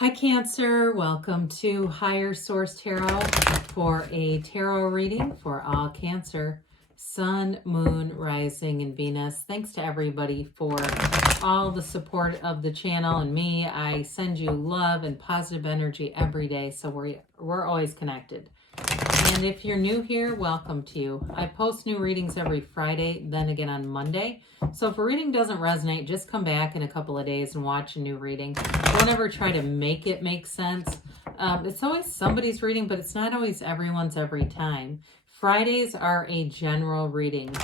Hi Cancer, welcome to Higher Source Tarot for a tarot reading for all Cancer, Sun, Moon, Rising, and Venus. Thanks to everybody for all the support of the channel and me. I send you love and positive energy every day, so we're always connected. And if you're new here, welcome to you. I post new readings every Friday, then again on Monday. So if a reading doesn't resonate, just come back in a couple of days and watch a new reading. Don't ever try to make it make sense. It's always somebody's reading, but it's not always everyone's every time. Fridays are a general reading.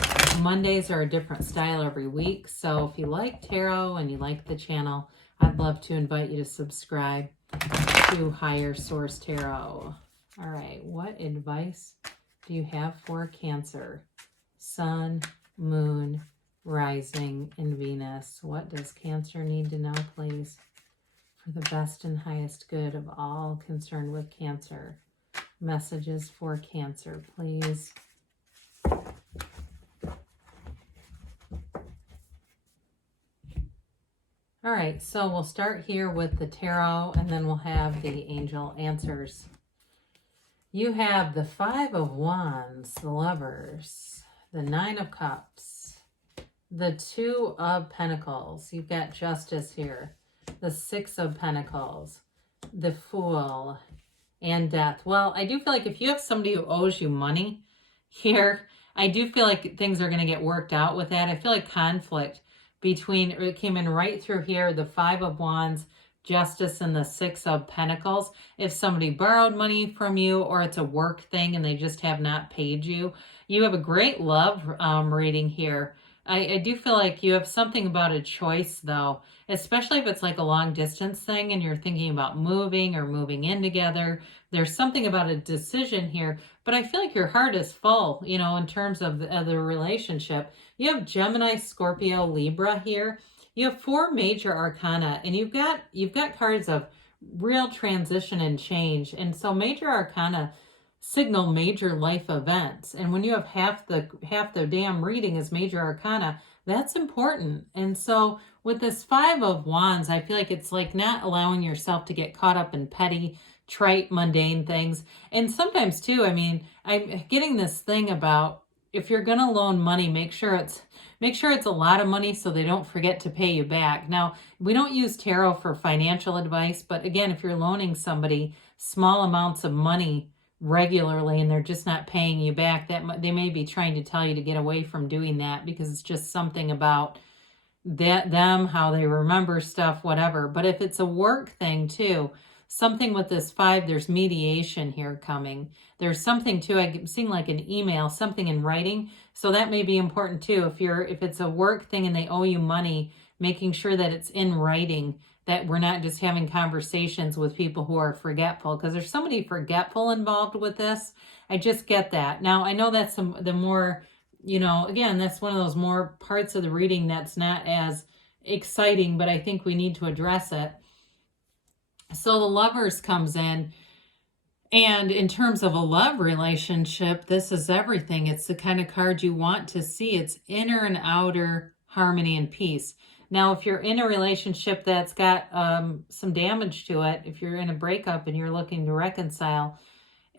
Mondays are a different style every week. So if you like tarot and you like the channel, I'd love to invite you to subscribe to Higher Source Tarot. All right, what advice do you have for Cancer? Sun, Moon, Rising, and Venus. What does Cancer need to know, please, for the best and highest good of all concerned with Cancer? Messages for Cancer, please. All right, so we'll start here with the tarot, and then we'll have the angel answers. You have the Five of Wands, the Lovers, the Nine of Cups, the Two of Pentacles. You've got Justice here, the Six of Pentacles, the Fool, and Death. Well, I do feel like if you have somebody who owes you money here, I do feel like things are going to get worked out with that. I feel like conflict between, it came in right through here, the Five of Wands, Justice, and the Six of Pentacles. If somebody borrowed money from you or it's a work thing and they just have not paid you, you have a great love reading here. I do feel like you have something about a choice though, especially if it's like a long distance thing and you're thinking about moving or moving in together. There's something about a decision here, but I feel like your heart is full, you know, in terms of the relationship. You have Gemini, Scorpio, Libra here. You have four major arcana, and you've got cards of real transition and change. And so major arcana signal major life events. And when you have half the damn reading is major arcana, that's important. And so with this Five of Wands, I feel like it's like not allowing yourself to get caught up in petty, trite, mundane things. And sometimes too, I mean, I'm getting this thing about if you're going to loan money, make sure it's a lot of money so they don't forget to pay you back. Now, we don't use tarot for financial advice, but again, if you're loaning somebody small amounts of money regularly and they're just not paying you back, that they may be trying to tell you to get away from doing that because it's just something about them, how they remember stuff, whatever. But if it's a work thing too, something with this five, there's mediation here coming. There's something too, I'm seeing like an email, something in writing. So that may be important too. If it's a work thing and they owe you money, making sure that it's in writing, that we're not just having conversations with people who are forgetful, because there's somebody forgetful involved with this. I just get that. Now, I know that's the more, you know, again, that's one of those more parts of the reading that's not as exciting, but I think we need to address it. So the Lovers comes in, and in terms of a love relationship, this is everything. It's the kind of card you want to see. It's inner and outer harmony and peace. Now, if you're in a relationship that's got some damage to it, if you're in a breakup and you're looking to reconcile,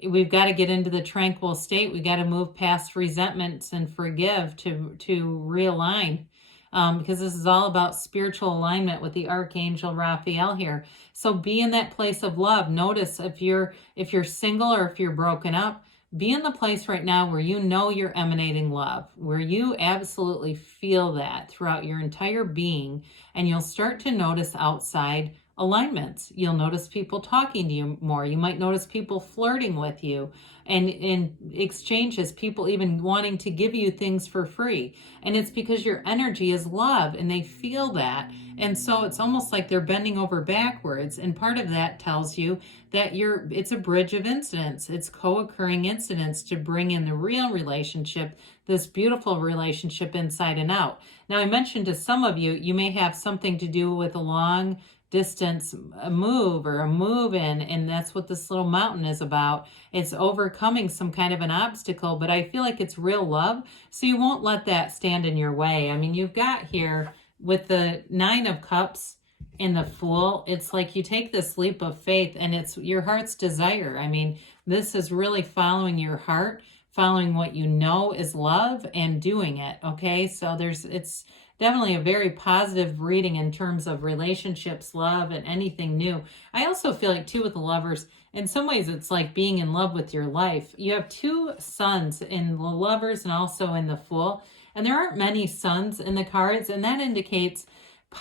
we've got to get into the tranquil state. We got to move past resentments and forgive to realign. Because this is all about spiritual alignment with the Archangel Raphael here. So be in that place of love. Notice if you're single or if you're broken up, be in the place right now where you know you're emanating love, where you absolutely feel that throughout your entire being, and you'll start to notice outside alignments. You'll notice people talking to you more. You might notice people flirting with you, and in exchanges, people even wanting to give you things for free. And it's because your energy is love and they feel that. And so it's almost like they're bending over backwards. And part of that tells you that it's a bridge of incidents. It's co-occurring incidents to bring in the real relationship, this beautiful relationship inside and out. Now, I mentioned to some of you, you may have something to do with a long distance move or a move in, and that's what this little mountain is about. It's overcoming some kind of an obstacle, but I feel like it's real love, so you won't let that stand in your way. I mean, you've got here with the Nine of Cups, in the Fool, it's like you take this leap of faith and it's your heart's desire. I mean, this is really following your heart, following what you know is love and doing it. Okay. So it's definitely a very positive reading in terms of relationships, love, and anything new. I also feel like too with the Lovers, in some ways it's like being in love with your life. You have two suns in the Lovers and also in the Fool, and there aren't many suns in the cards, and that indicates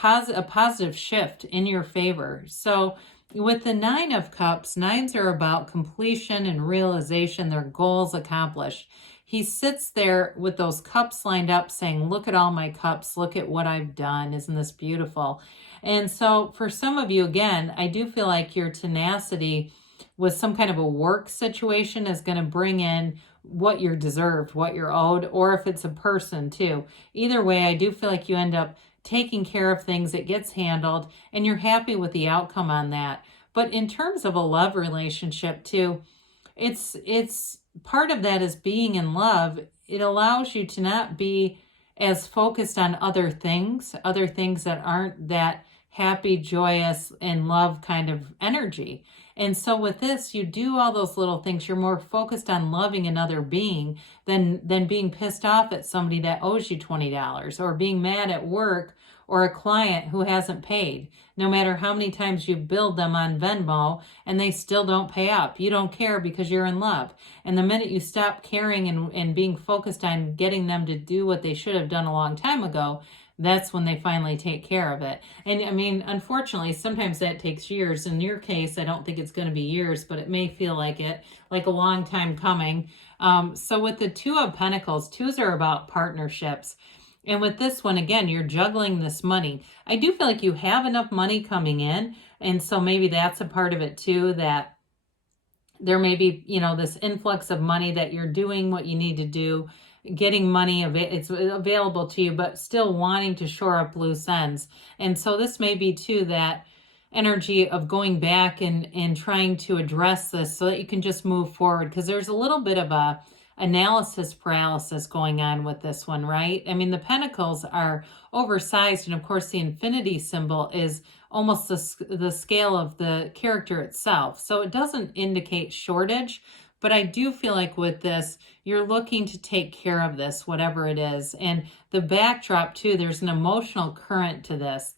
a positive shift in your favor. So with the Nine of Cups, nines are about completion and realization, their goals accomplished. He sits there with those cups lined up saying, look at all my cups, look at what I've done. Isn't this beautiful? And so for some of you, again, I do feel like your tenacity with some kind of a work situation is going to bring in what you're deserved, what you're owed, or if it's a person too. Either way, I do feel like you end up taking care of things, it gets handled, and you're happy with the outcome on that. But in terms of a love relationship too, it's part of that is being in love. It allows you to not be as focused on other things that aren't that happy, joyous, and love kind of energy. And so with this, you do all those little things. You're more focused on loving another being than being pissed off at somebody that owes you $20 or being mad at work or a client who hasn't paid. No matter how many times you billed them on Venmo and they still don't pay up. You don't care because you're in love. And the minute you stop caring and being focused on getting them to do what they should have done a long time ago, that's when they finally take care of it. And I mean, unfortunately, sometimes that takes years. In your case, I don't think it's going to be years, but it may feel like it, like a long time coming. So with the Two of Pentacles, twos are about partnerships. And with this one, again, you're juggling this money. I do feel like you have enough money coming in. And so maybe that's a part of it too, that there may be, this influx of money that you're doing what you need to do, getting money, it's available to you, but still wanting to shore up loose ends. And so this may be too that energy of going back and trying to address this so that you can just move forward, because there's a little bit of a analysis paralysis going on with this one, right? I mean, the pentacles are oversized, and of course the infinity symbol is almost the scale of the character itself. So it doesn't indicate shortage, but I do feel like with this, you're looking to take care of this, whatever it is. And the backdrop too, there's an emotional current to this.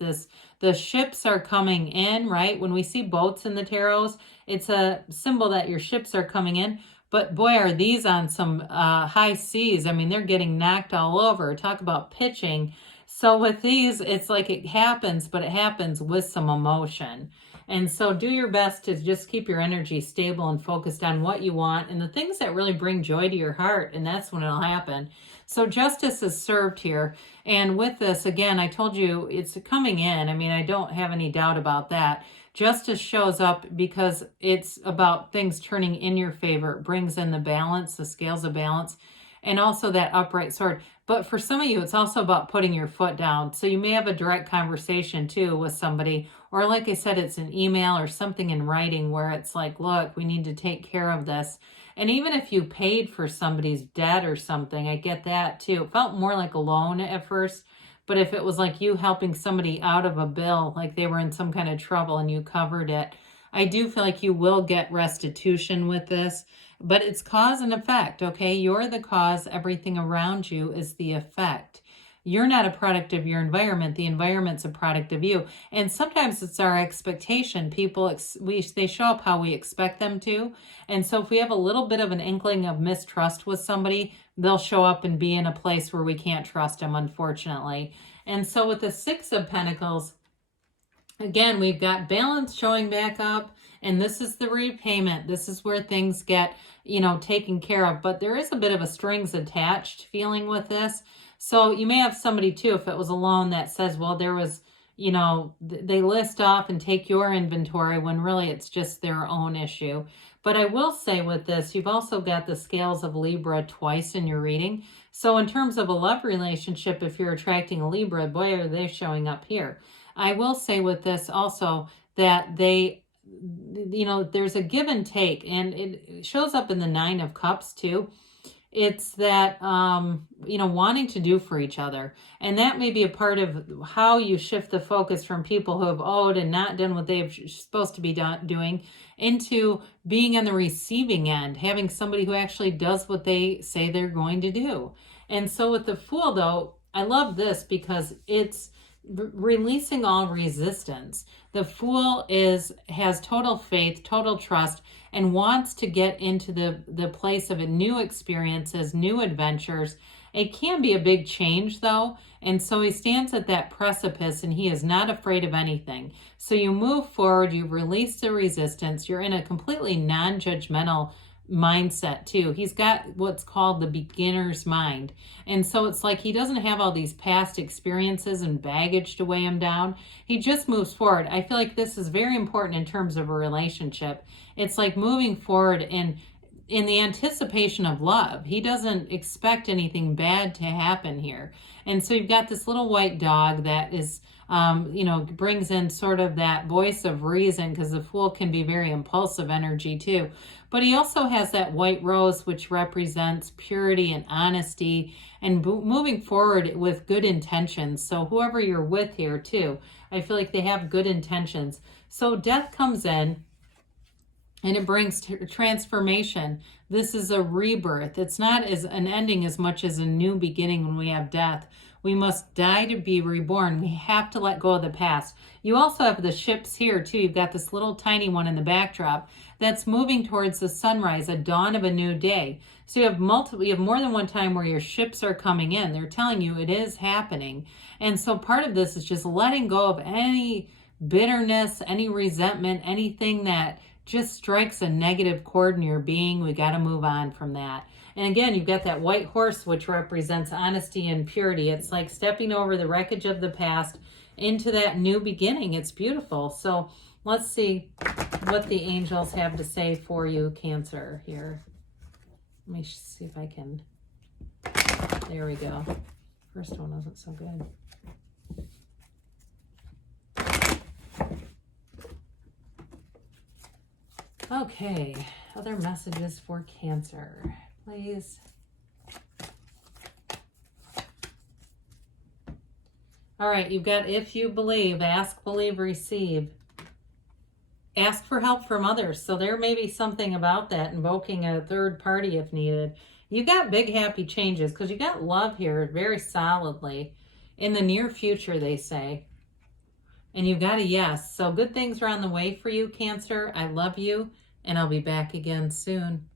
The ships are coming in, right? When we see boats in the tarots, it's a symbol that your ships are coming in. But boy, are these on some high seas. I mean, they're getting knocked all over. Talk about pitching. So with these, it's like it happens, but it happens with some emotion. And so do your best to just keep your energy stable and focused on what you want and the things that really bring joy to your heart. And that's when it'll happen. So justice is served here. And with this, again, I told you it's coming in. I mean, I don't have any doubt about that. Justice shows up because it's about things turning in your favor. It brings in the balance, the scales of balance, and also that upright sword. But for some of you, it's also about putting your foot down. So you may have a direct conversation too with somebody, or like I said, it's an email or something in writing where it's like, look, we need to take care of this. And even if you paid for somebody's debt or something, I get that too. It felt more like a loan at first. But if it was like you helping somebody out of a bill, like they were in some kind of trouble and you covered it, I do feel like you will get restitution with this. But it's cause and effect, okay? You're the cause. Everything around you is the effect. You're not a product of your environment. The environment's a product of you. And sometimes it's our expectation. People, they show up how we expect them to. And so if we have a little bit of an inkling of mistrust with somebody, they'll show up and be in a place where we can't trust them, unfortunately. And so with the Six of Pentacles, again, we've got balance showing back up. And this is the repayment. This is where things get, taken care of. But there is a bit of a strings attached feeling with this. So you may have somebody too, if it was a loan, that says, well, there was, they list off and take your inventory when really it's just their own issue. But I will say with this, you've also got the scales of Libra twice in your reading. So in terms of a love relationship, if you're attracting a Libra, boy, are they showing up here. I will say with this also that there's a give and take, and it shows up in the Nine of Cups too. it's that, wanting to do for each other. And that may be a part of how you shift the focus from people who have owed and not done what they're supposed to be doing into being on the receiving end, having somebody who actually does what they say they're going to do. And so with the Fool, though, I love this because it's releasing all resistance. The Fool has total faith, total trust, and wants to get into the place of new experiences, new adventures. It can be a big change, though, and so he stands at that precipice and he is not afraid of anything. So you move forward, you release the resistance, you're in a completely non-judgmental mindset too. He's got what's called the beginner's mind. And so it's like he doesn't have all these past experiences and baggage to weigh him down. He just moves forward. I feel like this is very important in terms of a relationship. It's like moving forward in the anticipation of love. He doesn't expect anything bad to happen here. And so you've got this little white dog that is brings in sort of that voice of reason, because the Fool can be very impulsive energy too. But he also has that white rose, which represents purity and honesty and moving forward with good intentions. So whoever you're with here too, I feel like they have good intentions. So death comes in and it brings transformation. This is a rebirth. It's not as an ending as much as a new beginning when we have death. We must die to be reborn. We have to let go of the past. You also have the ships here too. You've got this little tiny one in the backdrop that's moving towards the sunrise, a dawn of a new day. So you have more than one time where your ships are coming in. They're telling you it is happening. And so part of this is just letting go of any bitterness, any resentment, anything that just strikes a negative chord in your being. We got to move on from that. And again, you've got that white horse, which represents honesty and purity. It's like stepping over the wreckage of the past into that new beginning. It's beautiful. So let's see what the angels have to say for you, Cancer, here. Let me see if I can. There we go. First one wasn't so good. Okay, other messages for Cancer, please. All right, you've got if you believe, ask, believe, receive. Ask for help from others. So there may be something about that, invoking a third party if needed. You got big happy changes because you got love here very solidly in the near future, they say. And you've got a yes. So good things are on the way for you, Cancer. I love you, and I'll be back again soon.